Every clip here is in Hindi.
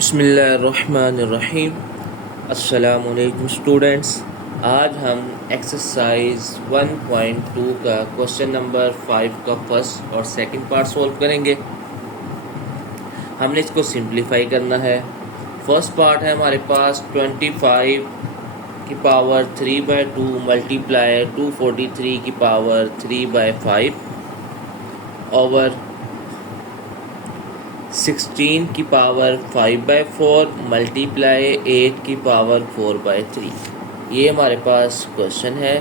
बिस्मिल्लाहिर्रहमानिर्रहीम। अस्सलामुअलैकुम स्टूडेंट्स। आज हम एक्सरसाइज 1.2 का क्वेश्चन नंबर 5 का फर्स्ट और सेकंड पार्ट सॉल्व करेंगे। हमने इसको सिंप्लीफाई करना है। फर्स्ट पार्ट है हमारे पास 25 की पावर 3/2 मल्टीप्लाई 243 की पावर 3/5 ओवर 16 की पावर 5/4 मल्टीप्लाई 8 की पावर 4/3। ये हमारे पास क्वेश्चन है।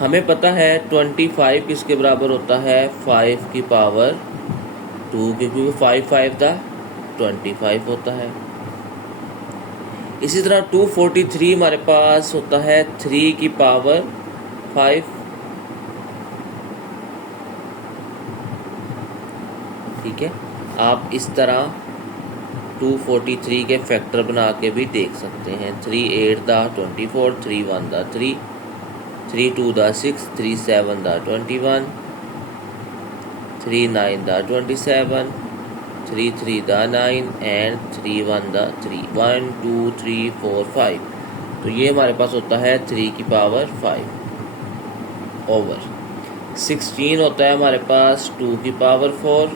हमें पता है 25 किसके बराबर होता है 5 की पावर 2 क्योंकि 5 5 था 25 होता है। इसी तरह 243 हमारे पास होता है 3 की पावर 5। ठीक है, आप इस तरह 243 के फैक्टर बना के भी देख सकते हैं। 3 8 दा 24, 3 1 दा 3, 3 2 दा 6, 3 7 दा 21, 3 9 दा 27, 3 3 दा 9 एंड 3 1 दा 3। 1 2 3 4 5। तो ये हमारे पास होता है 3 की पावर 5 ओवर 16 होता है हमारे पास 2 की पावर 4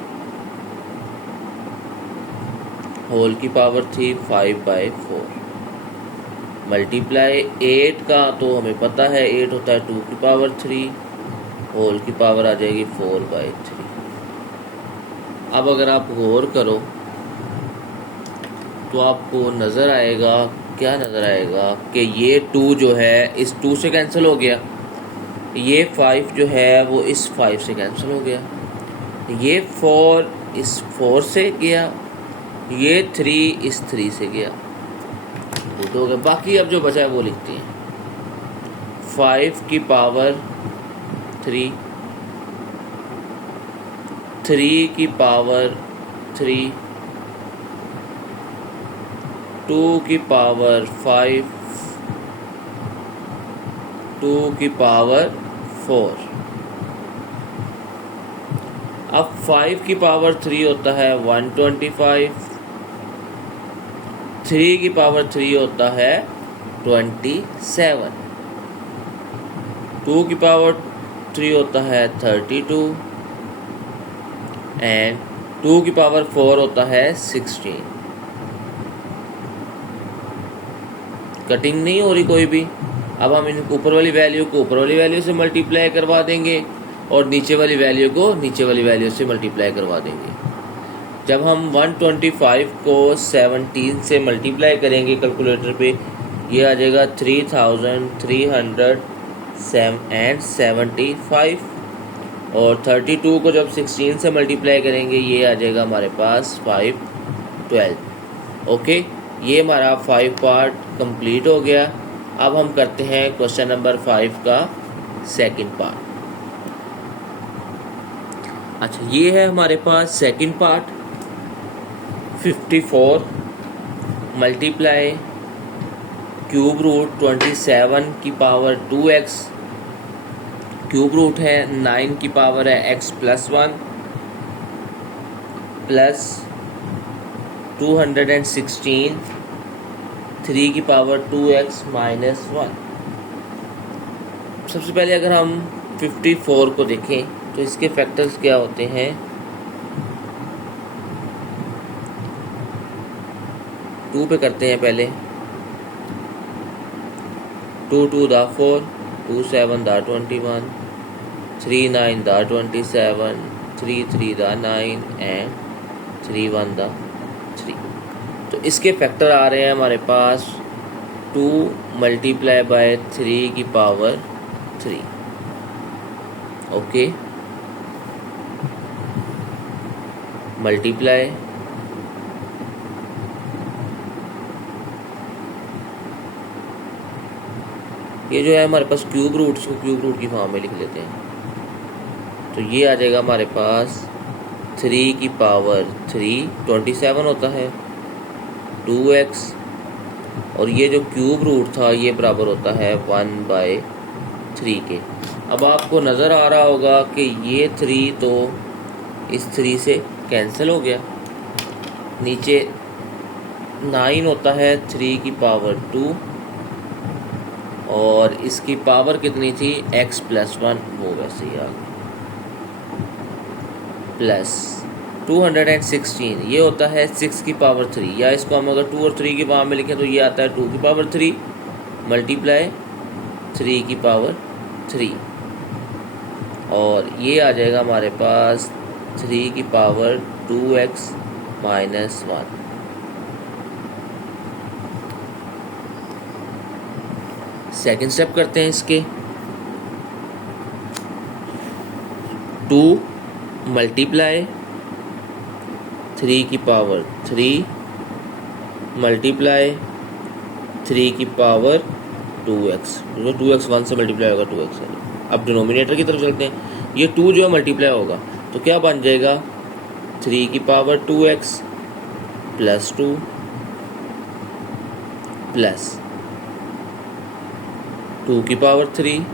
होल की पावर 3 5/4 मल्टीप्लाई 8 का तो हमें पता है 8 होता है 2 की पावर 3 होल की पावर आ जाएगी 4/3। अब अगर आप गौर करो तो आपको नज़र आएगा, क्या नज़र आएगा कि ये 2 जो है इस 2 से कैंसिल हो गया, ये 5 जो है वो इस 5 से कैंसिल हो गया, ये 4 इस 4 से गया, ये 3 इस 3 से गया, गुड हो गया। बाकी अब जो बचा है वो लिखते हैं। 5 की पावर 3, 3 की पावर 3, 2 की पावर 5, 2 की पावर 4। अब 5 की पावर 3 होता है 125, 3 की पावर 3 होता है 27, 2 की पावर 3 होता है 32 एंड 2 की पावर 4 होता है 16। कटिंग नहीं हो रही कोई भी। अब हम इन ऊपर वाली वैल्यू को ऊपर वाली वैल्यू से मल्टीप्लाई करवा देंगे और नीचे वाली वैल्यू को नीचे वाली वैल्यू से मल्टीप्लाई करवा देंगे। जब हम 125 को 17 से मल्टीप्लाई करेंगे कैलकुलेटर पे, ये आ जाएगा 3375 और 32 को जब 16 से मल्टीप्लाई करेंगे ये आ जाएगा हमारे पास 512। ओके, ये हमारा 5 पार्ट कंप्लीट हो गया। अब हम करते हैं क्वेश्चन नंबर 5 का सेकंड पार्ट। अच्छा, ये है हमारे पास second part. 54 multiply cube root 27 की पावर 2x, क्यूब रूट है 9 की पावर है x + 1 प्लस 216 3 की पावर 2x - 1। सबसे पहले अगर हम 54 को देखें तो इसके फैक्टर्स क्या होते हैं। 2 पे करते हैं पहले। 2 2 दा 4, 2 7 दा 21, 3 9 दा 27, 3 3 दा 9 एंड 3 1 दा 3। तो इसके फैक्टर आ रहे हैं हमारे पास 2 मल्टीप्लाई बाय 3 की पावर 3। ओके, मल्टीप्लाई ये जो है हमारे पास क्यूब रूट, इसको क्यूब रूट की फॉर्म में लिख लेते हैं। तो ये आ जाएगा हमारे पास 3 की पावर 3 27 होता है 2x और ये जो क्यूब रूट था ये बराबर होता है 1/3 के। अब आपको नज़र आ रहा होगा कि ये 3 तो इस 3 से कैंसिल हो गया। नीचे 9 होता है 3 की पावर 2 और इसकी पावर कितनी थी x+1, वो वैसे ही आ गई, प्लस 216 ये होता है 6 की पावर 3, या इसको हम अगर 2 और 3 की पावर में लिखें तो ये आता है 2 की पावर 3 मल्टीप्लाई 3 की पावर 3, और ये आ जाएगा हमारे पास 3 की power 2x minus 1। Second step करते हैं इसके। 2 मल्टीप्लाई 3 की पावर 3 मल्टीप्लाई 3 की पावर 2x, जो 2x 1 से मल्टीप्लाई होगा 2x है। अब डिनोमिनेटर की तरफ चलते हैं। ये 2 जो है मल्टीप्लाई होगा तो क्या बन जाएगा 3 की पावर 2x प्लस 2 प्लस 2 की पावर 3।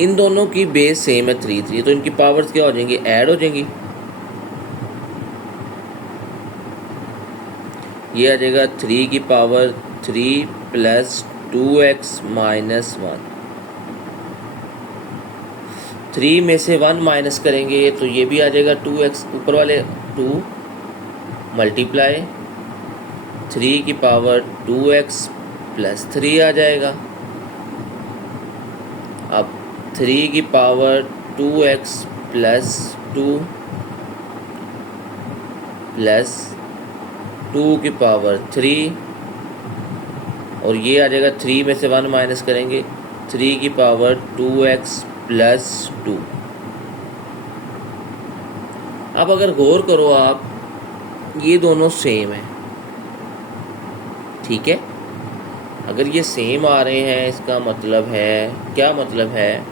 इन दोनों की बेस सेम है 3 तो इनकी पावर्स क्या हो जाएंगी, ऐड हो जाएंगी। ये आ जाएगा 3 की पावर 3 प्लस 2x माइनस 1। 3 में से 1 माइनस करेंगे तो ये भी आ जाएगा 2x, ऊपर वाले 2 मल्टीप्लाई 3 की पावर 2x प्लस 3 आ जाएगा। अब 3 की पावर 2x प्लस 2 प्लस 2 की पावर 3, और ये आ जाएगा 3 में से 1 माइनस करेंगे 3 की पावर 2x प्लस 2। अब अगर गौर करो आप, ये दोनों सेम है, ठीक है। अगर ये सेम आ रहे हैं इसका मतलब है, क्या मतलब है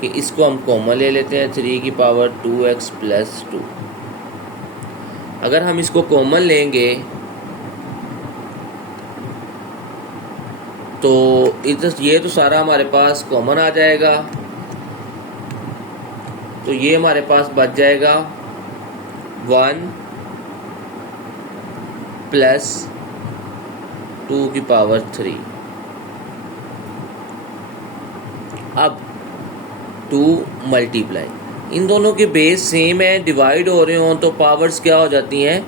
कि इसको हम कॉमन ले लेते हैं 3 की पावर 2x प्लस 2। अगर हम इसको कॉमन लेंगे तो इधर ये तो सारा हमारे पास कॉमन आ जाएगा, तो ये हमारे पास बच जाएगा 1 प्लस 2 की पावर 3। अब 2 मल्टीप्लाई, इन दोनों के बेस सेम है, डिवाइड हो रहे हों तो पावर्स क्या हो जाती हैं,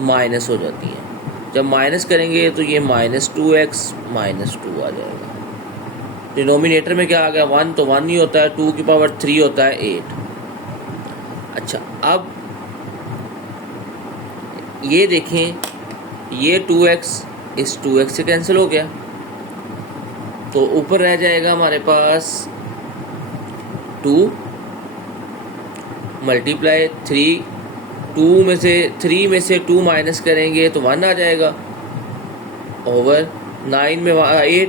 माइनस हो जाती हैं। जब माइनस करेंगे तो ये माइनस 2x माइनस 2 आ जाएगा। डिनोमिनेटर में क्या आ गया 1, तो 1 ही होता है, 2 की पावर 3 होता है 8। अच्छा, अब ये देखें, ये 2x इस 2x से कैंसिल हो गया, तो ऊपर रह जाएगा हमारे पास 2 मल्टीप्लाई 3, 3 में से 2 माइनस करेंगे तो 1 आ जाएगा, ओवर 8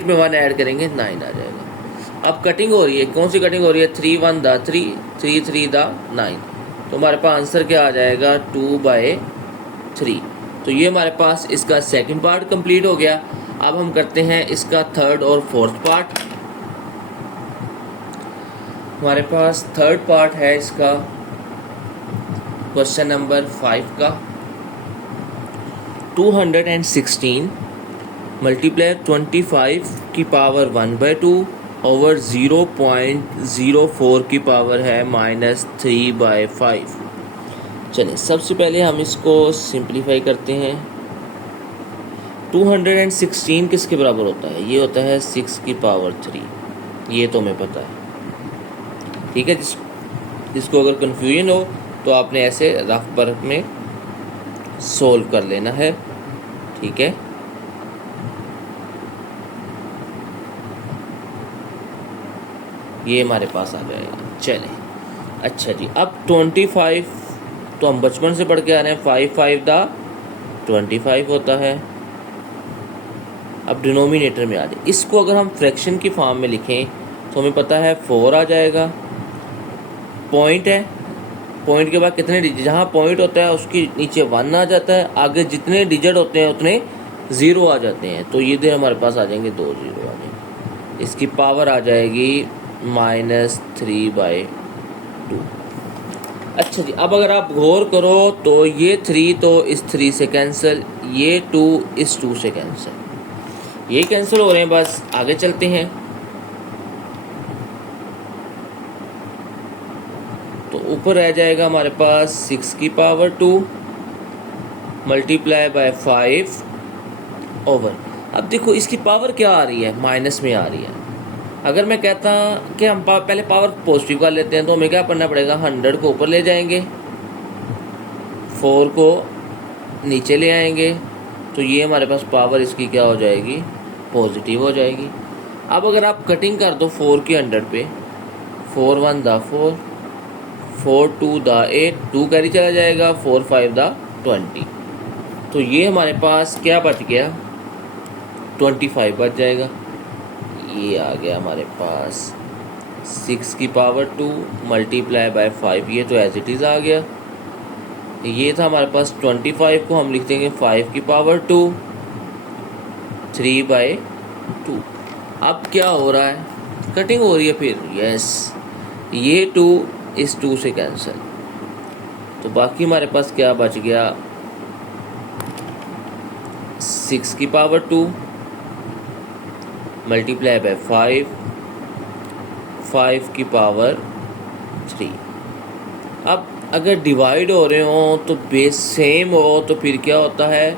में 1 ऐड करेंगे 9 आ जाएगा। अब कटिंग हो रही है, कौन सी कटिंग हो रही है, 3 1 दा 3, 3 3 दा 9, तो हमारे पास आंसर क्या आ जाएगा 2/3। तो ये हमारे पास इसका सेकंड पार्ट कंप्लीट हो गया। अब हम करते हैं इसका थर्ड और फोर्थ पार्ट। हमारे पास थर्ड पार्ट है इसका क्वेश्चन नंबर 5 का। 216 मल्टीप्लाई 25 की पावर 1/2 ओवर 0.04 की पावर है -3/5। चलिए सबसे पहले हम इसको सिंप्लीफाई करते हैं। 216 किसके बराबर होता है, ये होता है 6 की पावर 3, ये तो हमें पता है, ठीक है। जिसको अगर कन्फ्यूजन हो तो आपने ऐसे रफ वर्क में सोल्व कर लेना है, ठीक है। ये हमारे पास आ जाएगा। चलिए अच्छा जी, अब 25 तो हम बचपन से पढ़ के आ रहे हैं, 5 5 दा 25 होता है। अब डिनोमिनेटर में आ जाए, इसको अगर हम फ्रैक्शन की फॉर्म में लिखें तो हमें पता है 4 आ जाएगा। पॉइंट है, पॉइंट के बाद कितने डिजिट, जहाँ पॉइंट होता है उसके नीचे 1 आ जाता है, आगे जितने डिजिट होते हैं उतने 0 आ जाते हैं, तो ये इधर हमारे पास आ जाएंगे 2 0 आ जाएंगे। इसकी पावर आ जाएगी -3/2। अच्छा जी, अब अगर आप गौर करो तो ये 3 तो इस 3 से कैंसिल, ये 2 इस 2 से कैंसिल, ये कैंसिल हो रहे हैं। बस आगे चलते हैं। तो ऊपर रह जाएगा हमारे पास 6 की पावर 2 मल्टीप्लाई बाय 5 ओवर। अब देखो इसकी पावर क्या आ रही है, माइनस में आ रही है। अगर मैं कहता कि हम पहले पावर पॉजिटिव कर लेते हैं तो हमें क्या करना पड़ेगा, 100 को ऊपर ले जाएंगे, 4 को नीचे ले आएंगे, तो ये हमारे पास पावर इसकी क्या हो जाएगी, पॉजिटिव हो जाएगी। अब अगर आप कटिंग कर दो 4 की 100 पे, 4 1 दा 4, 4 2 दा 8, 2 कैरी चला जाएगा, 4 5 दा 20, तो ये हमारे पास क्या बच गया, 25 बच जाएगा। ये आ गया हमारे पास 6 की पावर 2 मल्टीप्लाई बाय 5, ये तो एज इट इज़ आ गया। ये था हमारे पास 25 को हम लिख देंगे 5 की पावर 2 3/2। अब क्या हो रहा है, कटिंग हो रही है फिर, यस, ये 2 इस 2 से कैंसिल, तो बाकी हमारे पास क्या बच गया, 6 की पावर 2 मल्टीप्लाई बाय 5, 5 की पावर 3। अब अगर डिवाइड हो रहे हो तो बेस सेम हो तो फिर क्या होता है,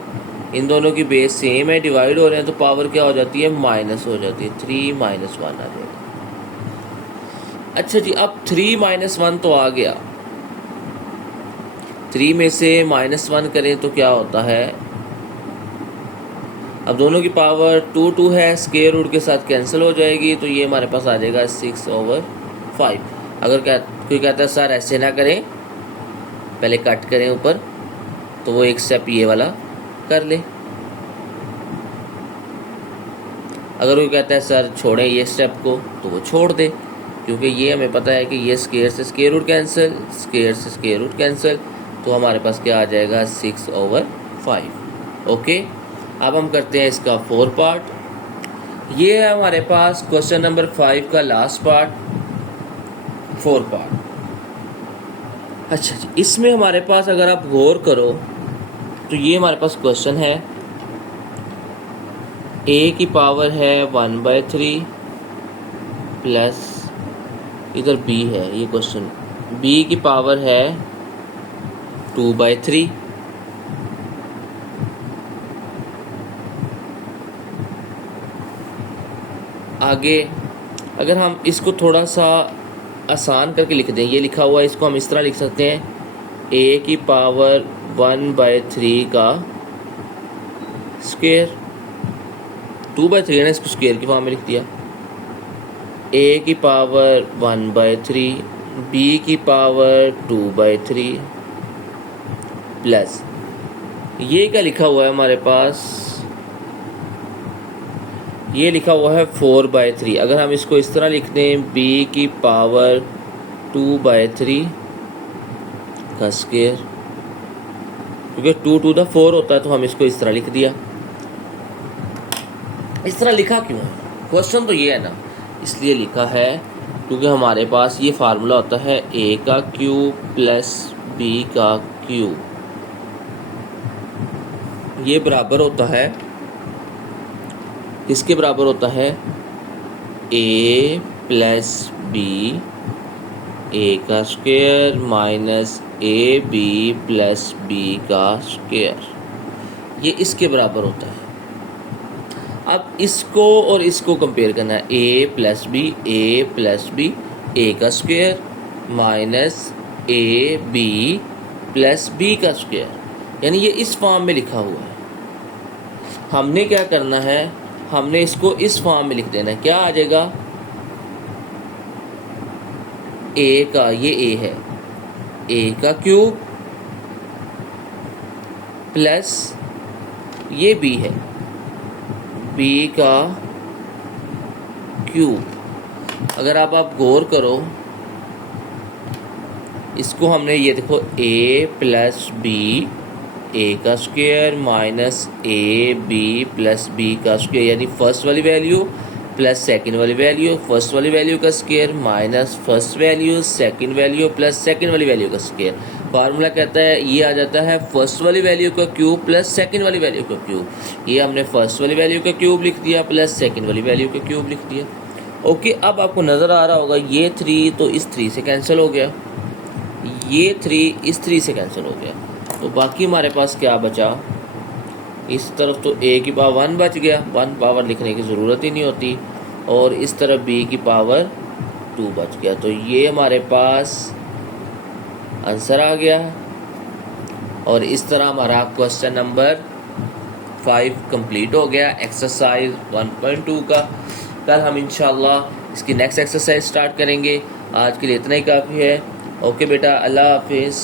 इन दोनों की बेस सेम है, डिवाइड हो रहे हैं तो पावर क्या हो जाती है, माइनस हो जाती है, 3 - 1 आ जाएगा। अच्छा जी, अब 3 - 1 तो आ गया, 3 में से -1 करें तो क्या होता है, अब दोनों की पावर 2 2 है, स्क्वायर रूट के साथ कैंसिल हो जाएगी, तो ये हमारे पास आ जाएगा 6/5। अगर कोई कहता है सर ऐसे ना करें, पहले कट करें ऊपर, तो वो एक स्टेप ये वाला कर ले। अगर कोई कहता है सर छोड़ें ये स्टेप को, तो वो छोड़ दे, क्योंकि ये हमें पता है कि ये स्क्वायर से स्क्वायर रूट कैंसिल, स्क्वायर से स्क्वायर रूट कैंसिल, तो हमारे पास क्या आ जाएगा, 6/5। ओके, अब हम करते हैं इसका 4 पार्ट। ये है हमारे पास क्वेश्चन नंबर 5 का लास्ट पार्ट, 4 पार्ट। अच्छा जी, इसमें हमारे पास अगर आप गौर करो तो ये हमारे पास क्वेश्चन है, a की पावर है 1/3 प्लस, इधर b है ये क्वेश्चन, b की पावर है 2/3 आगे। अगर हम इसको थोड़ा सा आसान करके लिख दें, ये लिखा हुआ है, इसको हम इस तरह लिख सकते हैं, a की पावर 1/3 का स्क्वायर, 2/3 है ना, इसको स्क्वायर की फॉर्म में लिख दिया, a की पावर 1/3, b की पावर 2/3 प्लस, ये क्या लिखा हुआ है हमारे पास, ये लिखा हुआ है 4/3। अगर हम इसको इस तरह लिख दें, b की पावर 2/3 का स्क्वायर, क्योंकि 2 to the 4 होता है तो हम इसको इस तरह लिख दिया। इस तरह लिखा क्यों है, क्वेश्चन तो ये है ना, इसलिए लिखा है क्योंकि हमारे पास ये फार्मूला होता है a का क्यूब प्लस b का क्यूब, ये बराबर होता है, इसके बराबर होता है a प्लस b a का square minus ab plus b का स्क्वायर, ये इसके बराबर होता है। अब इसको और इसको कंपेयर करना है, a plus b, a plus b, a का square minus ab plus b का स्क्वायर, यानी ये इस फॉर्म में लिखा हुआ है। हमने क्या करना है, हमने इसको इस फॉर्म में लिख देना है, क्या आ जाएगा, a का, ये a है, a का क्यूब प्लस ये b है, b का क्यूब। अगर आप गौर करो, इसको हमने ये देखो a प्लस b, a का square minus a b plus b का स्क्वायर, यानी फर्स्ट वाली वैल्यू प्लस सेकंड वाली वैल्यू, फर्स्ट वाली वैल्यू का square minus first value second value plus second वाली वैल्यू का स्क्वायर। फार्मूला कहता है ये आ जाता है फर्स्ट वाली वैल्यू का क्यूब प्लस सेकंड वाली वैल्यू का क्यूब। ये हमने फर्स्ट वाली वैल्यू का क्यूब लिख दिया प्लस सेकंड वाली वैल्यू का क्यूब लिख दिया। ओके, अब आपको नज़र आ रहा होगा ये 3 तो इस 3 से कैंसिल हो गया, ये 3 इस 3 से कैंसिल हो गया, तो बाकी हमारे पास क्या बचा, इस तरफ तो a की पावर 1 बच गया, 1 पावर लिखने की ज़रूरत ही नहीं होती, और इस तरफ b की पावर 2 बच गया। तो ये हमारे पास आंसर आ गया। और इस तरह हमारा क्वेश्चन नंबर 5 कंप्लीट हो गया एक्सरसाइज 1.2 का। कल हम इंशाल्लाह इसकी नेक्स्ट एक्सरसाइज स्टार्ट करेंगे। आज के लिए इतना ही काफ़ी है। ओके बेटा, अल्लाह हाफिज़।